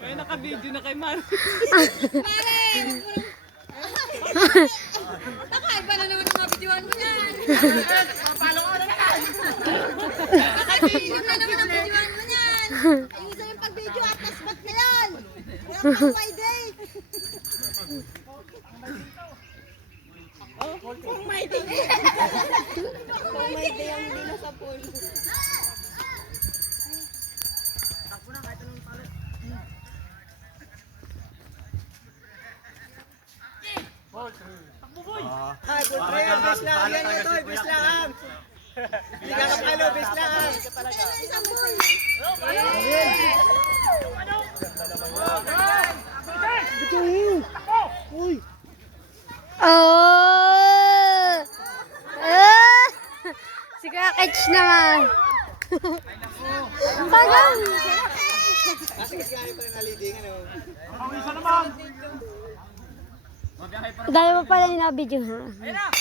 Ay, naka-video na kay Mari. Nakaiba na naman ang mga videoan mo yan. Papalo ka na naman. Nakaiba na naman ang videoan mo yan. Ayusin yung pag-video at nasbat na yan. Walang pang my day. Pang my day. Pang my day ang hindi nasa pool. Ay, full prayer, base lang. Yan nga to, base lang. Hindi ka kapalo, base lang. Isang pool. Oh! Ah! Si Kakich naman. Tagal. Kasi kasi kaya pa rin naliding, ano. Dahil mo pala yung nabidyo ha. Ayun na!